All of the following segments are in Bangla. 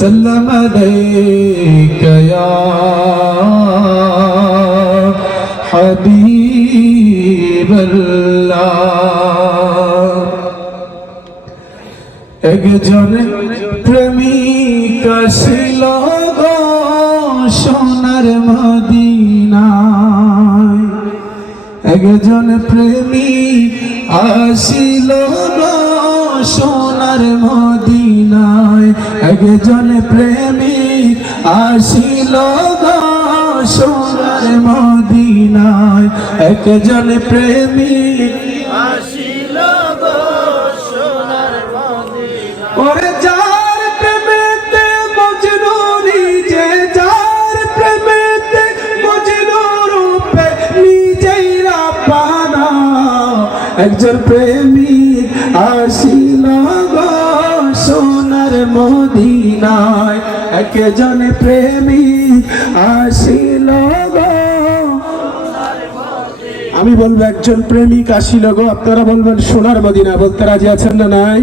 وسلم عليك يا حبيب الله একজন প্রেমিক ছিল গো সোনার মদিনায় একজন প্রেমিক আসিল গো সোনার মদিনায় একজন প্রেমিক আসিল গো সোনার মদিনায় একজন প্রেমিক আসিল গো সোনার মদিনায় ওরে যার প্রেমেতে মজনু নিজে যার প্রেমেতে মজনু রূপে নিজেই রাব্বানা একজন প্রেমিক আসিল গো সোনার মদিনায় একজন প্রেমিক আসিল গো আমি বলবো একজন প্রেমিক আসিল গো আপনারা বলবেন সোনার মদিনা বলতে রাজি আছেন না নাই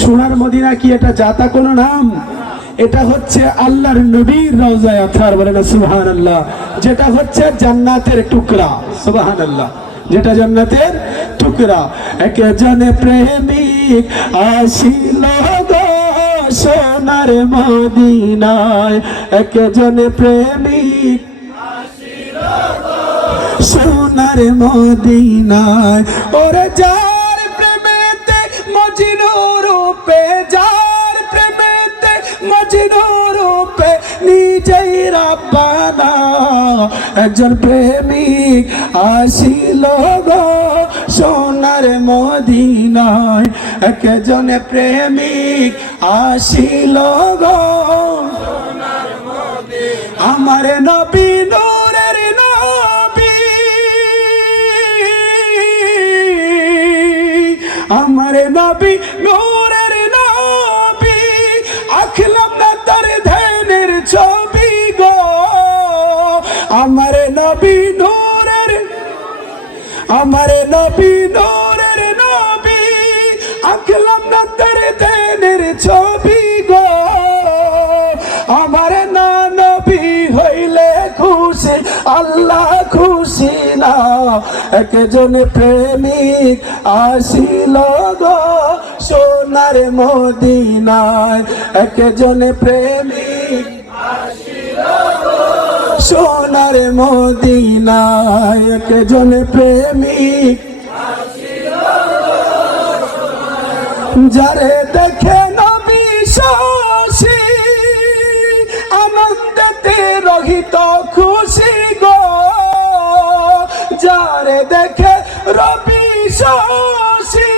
সোনার মদিনা কি এটা জাতা কোন নাম এটা হচ্ছে আল্লাহর নবীর রওজায়ে আতহার বলেন সুবহানাল্লাহ যেটা হচ্ছে জান্নাতের টুকরা সুবহানাল্লাহ যেটা জান্নাতের টুকরা একজন প্রেমিক আসিল গো সোনার মদিনায় একজন প্রেমিক আসিল গো সোনার মদিনায় ওরে যার প্রেমেতে মজনু রূপে যার প্রেমেতে মজনু রূপে নিজেই রাব্বানা একজন প্রেমিক আসিল গো সোনার মদিনায় একজন প্রেমিক আসিল গো সোনার মদিনায় আমার নবী নূরের নবী আমার নবী নূরের নবী আখলাম না তার ধ্যানের ছবি গো আমার নবী নূরের আমার নবী নূরের নবী আখলাম না তার ধ্যানের ছবি গো আমার না নবী হইলে খুশি আল্লাহ খুশি না একজন প্রেমিক আসিল গো সোনার মদিনায় একজন প্রেমিক আসিল গো সোনার মদিনায় একজন প্রেমিক আসিল গো যারে দেখে নবী শশী আনন্দতে রহিত খুশি গো যারে দেখে রবি শশী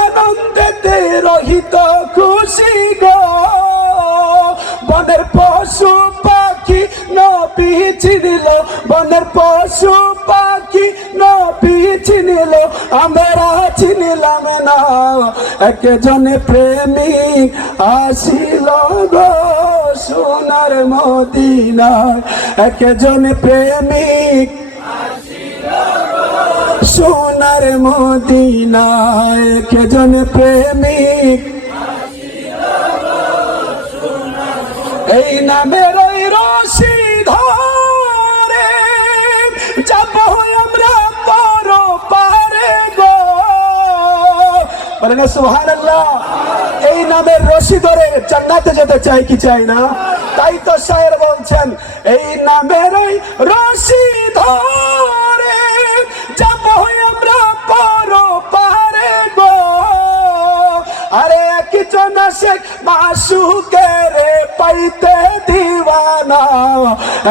আনন্দতে রহিত খুশি গো বনের পশু পাখি নবী চিনিল বনের পশু পাখি নবী চিনিল আমরা চিনিলাম না একজন প্রেমিক আসিল গো সোনার মদিনায় একজন প্রেমিক আসিল গো সোনার মদিনায় একজন প্রেমিক আসিল গো সোনার এই নামের ওই রশি ধরে যাব আমরা পর পারে গো বলেন সুবহানাল্লাহ এই নামের রশি ধরে জান্নাতে যেতে চাই কি চাই না তাই তো শায়ের বলছেন এই নামের ওই রশি ধরে যাব আমরা পর পারে গো আরে একজন শেখ মাসুকের পাইতে দিওয়ানা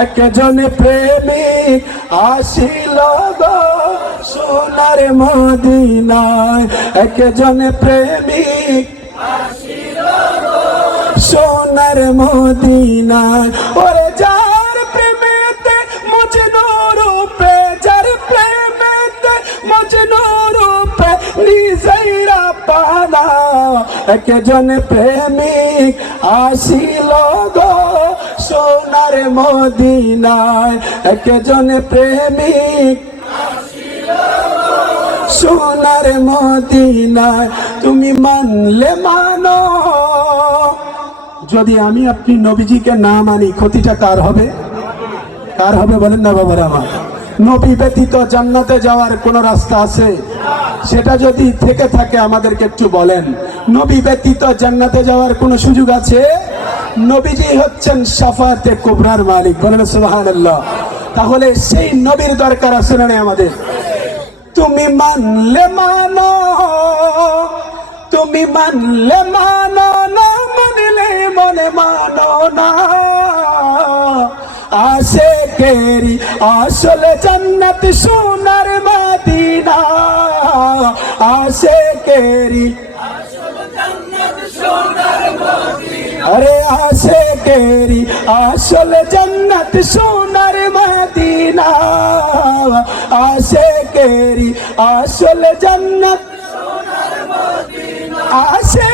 একজন প্রেমিক আসিল গো সোনার মদিনায় একজন প্রেমিক আসিল গো সোনার মদিনায় ওরে যার প্রেমেতে মজনু রূপে যার প্রেমেতে মজনু রূপে নিজেই রাব্বানা একজন প্রেমিক আসিল গো সোনার মদিনায় একজন প্রেমিক আসিল গো সোনার মদিনায় তুমি মানলে মানো যদি আমি আপনি নবীজিকে না মানি ক্ষতিটা কার হবে? কার হবে বলেন না বাবারা আমার? নবী ব্যতীত জান্নাতে যাওয়ার কোন রাস্তা আছে? সেটা যদি থেকে থাকে আমাদেরকে একটু বলেন। নবী ব্যতীত জান্নাতে যাওয়ার কোন সুযোগ আছে? নবীজি হচ্ছেন শাফাতে কুবরার মালিক, বলেন সুবহানাল্লাহ। তাহলে সেই নবীর দরকার আছে না আমাদের? তুমি মানলে মানো, তুমি মানলে মানো, না মানলে মনে মানো না। আশিকেরি আসল জান্নাত সোনার মদিনা, আশিকেরি अरे आशे केरी आशल जन्नत सोनार मदीना, आशे केरी आशल जन्नत आशे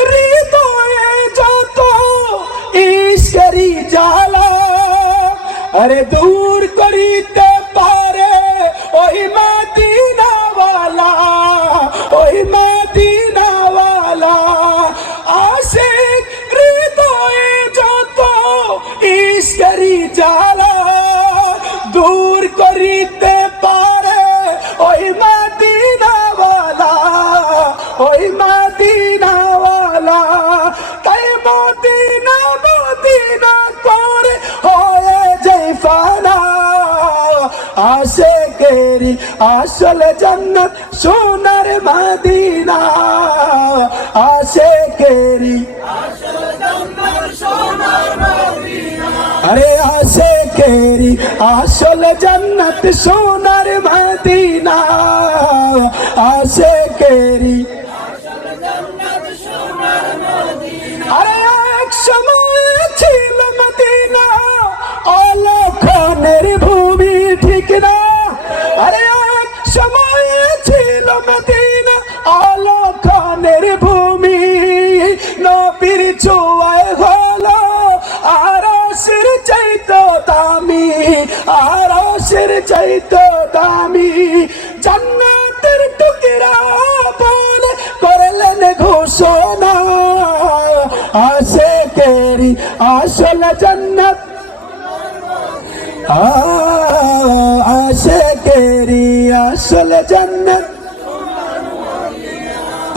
हृदये जतो ईश्वरी जाला, अरे दूर करीते पारे ओही मदीना वाला, ओही मदीना वाला। आशे हृदये जतो ईश्वरी जाला, दूर करीते पारे ओही मदीना वाला, ओही मदीना वाला। ताई मदीना मदीना करे होए जय फाना, आशिकेरी आसल जन्नत सोनार मदीना, आशिकेरी अरे आशिकेरी आसल जन्नत सोनार मदीना, आशिकेरी अरे एक समय ছিল মদিনা অলক্ষণের ভূমি, ঠিক না? আরে এক সময় ছিল মদিনা অলক্ষণের ভূমি, নবীর ছোঁয়ায় হলো আরশের চাইতে দামি, আরশের চাইতে দামি। জান্নাতের টুকরা বলে করলেন ঘোষণা, আশিকেরি আসল জান্নাত, আশিকেরি আসল জান্নাত।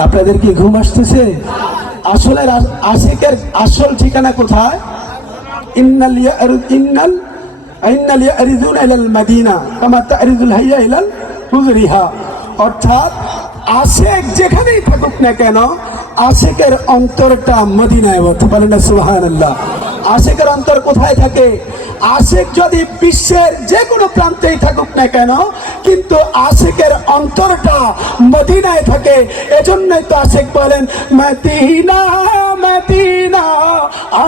আপনাদের কি ঘুম আসতেছে? আসলে আশিকের আসল ঠিকানা কোথায়? ইন্নাল ইয়ারিদুনা ইলাল মদিনা কামা তারিদুল হাইয়া ইলাল হুজরিহা। অর্থাৎ আশিক যেখানেই থাকুক না কেন, আশিকের অন্তরটা মদিনায়। বলেন না সুবহানাল্লাহ। আশিকের অন্তর কোথায় থাকে? আশিক যদি বিশ্বের যে কোনো প্রান্তেই থাকুক না কেন, কিন্তু আশিকের অন্তরটা মদিনায় থাকে। এজন্যই তো আশিক বলেন মদিনা মদিনা,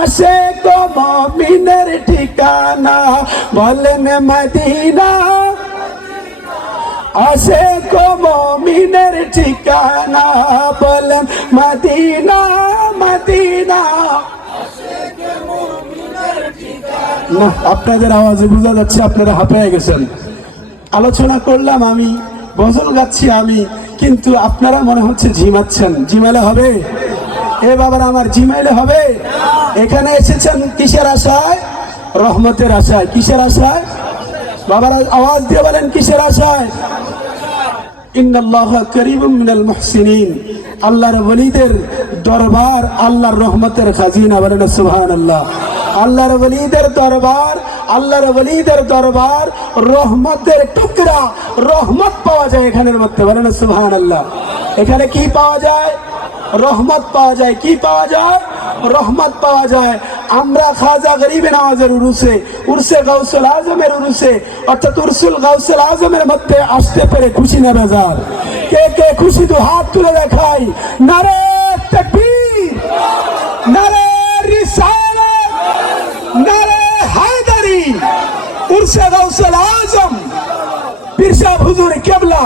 আশিক মুমিনের ঠিকানা। বলেন মদিনা আশিক মুমিনের ঠিকানা, বলেন মদিনা মদিনা। না, আপনাদের আওয়াজে বোঝা যাচ্ছে আপনারা হাঁপিয়ে গেছেন। আলোচনা করলাম আমি, গজল গাচ্ছি আমি, কিন্তু আপনারা মনে হচ্ছে ঝিমাচ্ছেন। জিমাইলে হবে? এ বাবার আমার, জিমাইলে হবে? এখানে এসেছেন কিসের আশায়? রহমতের আশায়। কিসের আশায়? বাবার আওয়াজ দিয়ে বলেন কিসের আশায়? ইন্নাল্লাহা করিবুম মিনাল মুহসিনিন। আল্লাহর ওলিদের দরবার আল্লাহর রহমতের খাজিনা। বলেন সুবহানাল্লাহ। আল্লাহর ওলিদের দরবার, আল্লাহর ওলিদের দরবার রহমতের টুকরা, রহমত পাওয়া যায় এখানের মধ্যে। বলেন সুবহানাল্লাহ। এখানে কি পাওয়া যায়? রহমত পাওয়া যায়। কি পাওয়া যায়? রহমত পাওয়া যায়। আমরা খাজা গরিবে নওয়াজের উরুসে, উরসে গাউসুল আজমের উরুসে, অর্থাৎ উরসুল গাউসুল আজমের মধ্যে আসতে পেরে খুশি না বেজার? কে কে খুশি? তো হাত তুলে দেখাই। নারে তাকবীর, নারে রিসালাত, নারে হায়দারি। উরসে গাউসুল আজম পীর সাহেব হুজুর কেবলা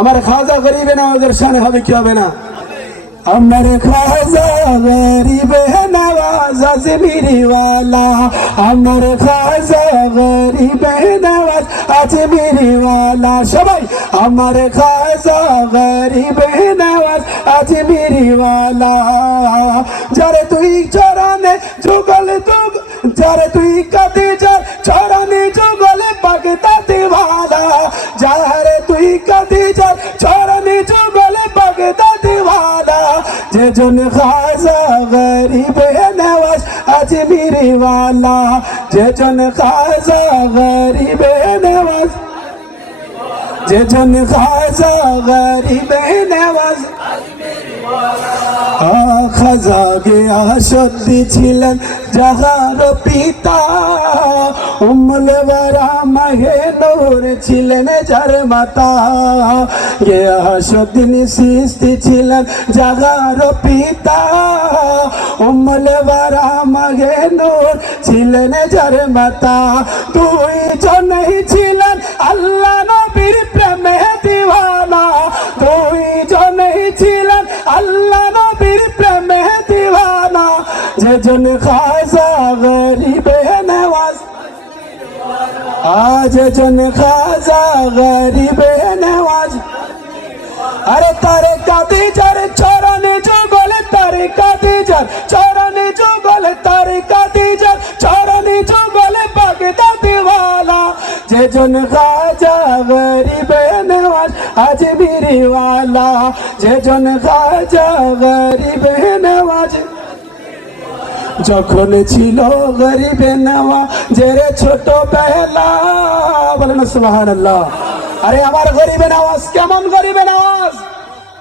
আমার খাজা গরিবে নওয়াজের শানে হবে কি হবে না? আমার খাজা গরিবে নওয়াজ আজমিরি ওয়ালা আমার খাজা গরিবে নওয়াজ আজমিরি ওয়ালা সবাই আমার খাজা গরিবে নওয়াজ আজমিরি ওয়ালা যারে তুই চরণে যুগল যুগ যারে তুই কাঁদে যার চরণে যুগলে পাগতা দিওয়ালা যারে তুই কাঁদে যার চরণে যুগলে পাগতা দিওয়ালা যে জন খাজা গরিবে নওয়াজ আজমিরি ওয়ালা যে জন খাজা গরিবে নওয়াজ যে জন খাজা গরিবে নওয়াজ খাজা গিয়া সত্যি ছিলেন যাহার পিতা উম্মুল ওয়ারা মাহে নূর ছিলেন যার মাতা গিয়া সত্যি সৃষ্টি ছিলেন যাহার পিতা উম্মুল ওয়ারা মাহে নূর ছিলেন যার মাতা দুই জনেই ছিলেন আল্লাহ নবীর প্রেমে দিওয়ানা দুই জনেই ছিলেন আল্লাহ নবীর প্রেমে দিওয়ানা যে জন খাজা গরিবে নওয়াজ আজ জন খাজা গরিবে নওয়াজ আরে তারে কাঁদে যার চরণে যুগলে তারে কাঁদে যার চরণে যুগলে তারে কাঁদে যার চরণে যুগলে পাগতা দিওয়ালা যে জন খাজা গরিবে নওয়াজ আজমিরি ওয়ালা যে জন খাজা গরিবে নওয়াজ যখন ছিল গরিবে নওয়াজের ছোট বেলা বলেন সুবহানাল্লাহ আরে আমার গরিবে নওয়াজ কেমন গরিবে নওয়াজ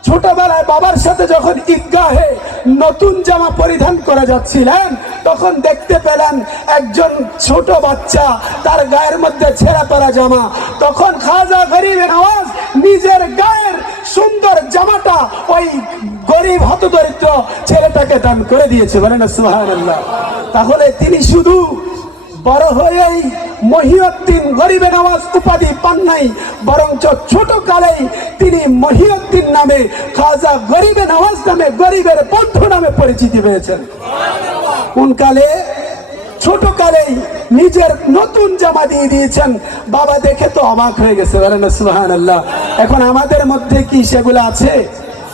ছোটবেলায় বাবার সাথে যখন ঈদগাহে নতুন জামা পরিধান করে যাচ্ছিলেন তখন দেখতে পেলেন একজন ছোট বাচ্চা তার গায়ের মধ্যে ছেঁড়া পড়া জামা তখন খাজা গরিবে নওয়াজ নিজের গায়ের সুন্দর জামাটা ওই গরিব হতদরিদ্র ছেলেটাকে দান করে দিয়েছে বলেন সুবহানাল্লাহ তাহলে তিনি শুধু বড় হয়েই মহিউদ্দিন গরিবে নওয়াজ উপাধি পান নাই বরঞ্চ ছোট কালেই তিনি মহিউদ্দিন নামে খাজা গরিবে নওয়াজ নামে গরিবের বন্ধু নামে পরিচিতি পেয়েছেন কোন কালে ছোট কালেই নিজের নতুন জামা দিয়ে দিয়েছেন বাবা দেখে তো অবাক হয়ে গেছে বলেন সুবহানাল্লাহ এখন আমাদের মধ্যে কি সেগুলো আছে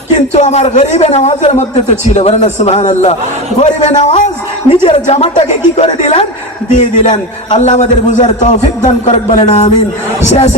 কিন্তু আমার গরিবে নওয়াজের মধ্যে তো ছিল বলেন সুবহানাল্লাহ গরিবে নওয়াজ নিজের জামাটাকে কি করে দিলেন দিয়ে দিলেন আল্লাহ আমাদের বুঝার তৌফিক দান করুক বলেন আমিন শেষ